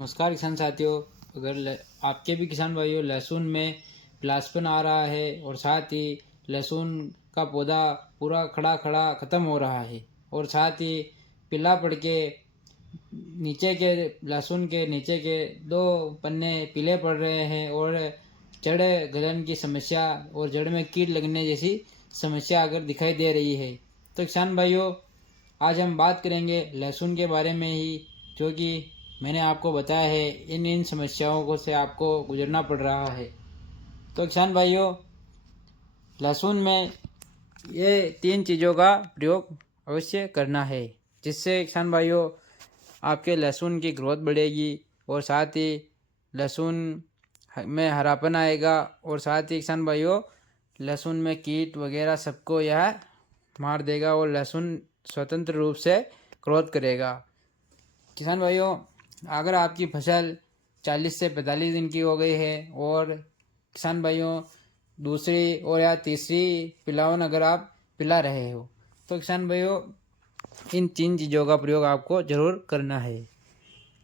नमस्कार किसान साथियों। अगर आपके भी किसान भाइयों लहसुन में पिलासपन आ रहा है और साथ ही लहसुन का पौधा पूरा खड़ा खड़ा ख़त्म हो रहा है और साथ ही पीला पड़ के नीचे के लहसुन के नीचे के दो पन्ने पीले पड़ रहे हैं और जड़ गलन की समस्या और जड़ में कीट लगने जैसी समस्या अगर दिखाई दे रही है तो किसान भाइयों आज हम बात करेंगे लहसुन के बारे में ही, जो कि मैंने आपको बताया है इन समस्याओं को से आपको गुजरना पड़ रहा है। तो किसान भाइयों लहसुन में ये 3 चीज़ों का प्रयोग अवश्य करना है, जिससे किसान भाइयों आपके लहसुन की ग्रोथ बढ़ेगी और साथ ही लहसुन में हरापन आएगा और साथ ही किसान भाइयों लहसुन में कीट वगैरह सबको यह मार देगा और लहसुन स्वतंत्र रूप से ग्रोथ करेगा। किसान भाइयों अगर आपकी फसल 40 से 45 दिन की हो गई है और किसान भाइयों दूसरी और या तीसरी पिलावन अगर आप पिला रहे हो तो किसान भाइयों इन 3 चीज़ों का प्रयोग आपको ज़रूर करना है।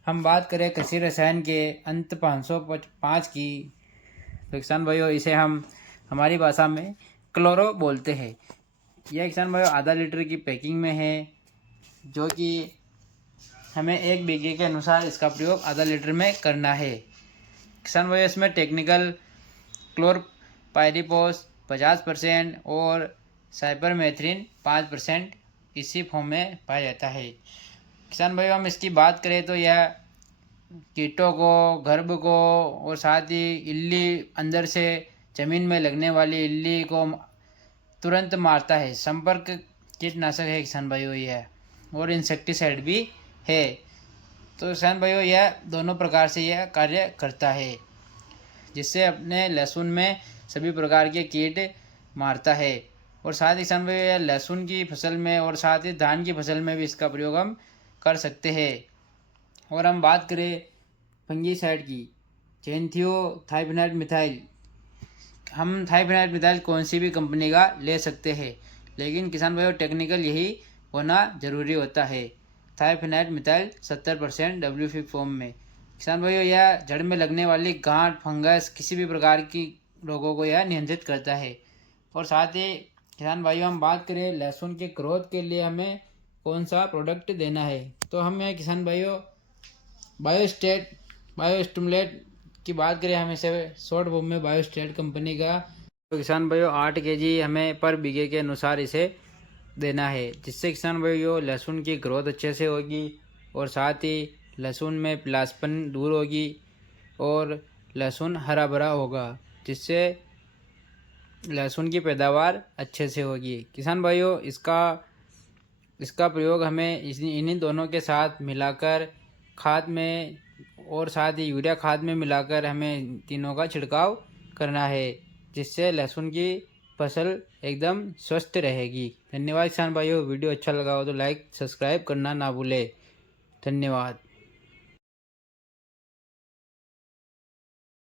हम बात करें कृषि रसायन के अंत 505 की तो किसान भाइयों इसे हम हमारी भाषा में क्लोरो बोलते हैं। यह किसान भाइयों आधा लीटर की पैकिंग में है, जो कि हमें 1 बीघे के अनुसार इसका प्रयोग आधा लीटर में करना है। किसान भाइयों इसमें टेक्निकल क्लोरपाइरिपोस 50% और साइपरमेथ्रिन 5% इसी फॉर्म में पाया जाता है। किसान भाइयों हम इसकी बात करें तो यह कीटों को, गर्भ को और साथ ही इल्ली अंदर से ज़मीन में लगने वाली इल्ली को तुरंत मारता है। संपर्क कीटनाशक है किसान भाइयों यह, और इंसेक्टिसाइड भी है। तो किसान भाइयों यह दोनों प्रकार से यह कार्य करता है, जिससे अपने लहसुन में सभी प्रकार के कीट मारता है। और साथ ही किसान भाइयों यह लहसुन की फसल में और साथ ही धान की फसल में भी इसका प्रयोग हम कर सकते हैं। और हम बात करें फंगीसाइड की, ज़ैंथियोथाइफेनाइड मिथाइल, हम थाइफेनाइड मिथाइल कौन सी भी कंपनी का ले सकते हैं, लेकिन किसान भाइयों टेक्निकल यही होना ज़रूरी होता है। थाइफेनाइड मिथाइल 70% WP फॉर्म में। किसान भाइयों यह जड़ में लगने वाली गांठ, फंगस, किसी भी प्रकार की रोगों को यह नियंत्रित करता है। और साथ ही किसान भाइयों हम बात करें लहसुन के ग्रोथ के लिए हमें कौन सा प्रोडक्ट देना है, तो हमें किसान भाइयों बायोस्टिमुलेट की बात करें, हम इसे शॉर्ट फॉर्म में बायोस्टेट कंपनी का, तो किसान भाइयों 8 kg हमें पर बीघे के अनुसार इसे देना है, जिससे किसान भाइयों लहसुन की ग्रोथ अच्छे से होगी और साथ ही लहसुन में पिलासपन दूर होगी और लहसुन हरा भरा होगा, जिससे लहसुन की पैदावार अच्छे से होगी। किसान भाइयों इसका प्रयोग हमें इन्हीं दोनों के साथ मिलाकर खाद में और साथ ही यूरिया खाद में मिलाकर हमें तीनों का छिड़काव करना है, जिससे लहसुन की फसल एकदम स्वस्थ रहेगी। धन्यवाद किसान भाइयों। वीडियो अच्छा लगा हो तो लाइक सब्सक्राइब करना ना भूलें। धन्यवाद।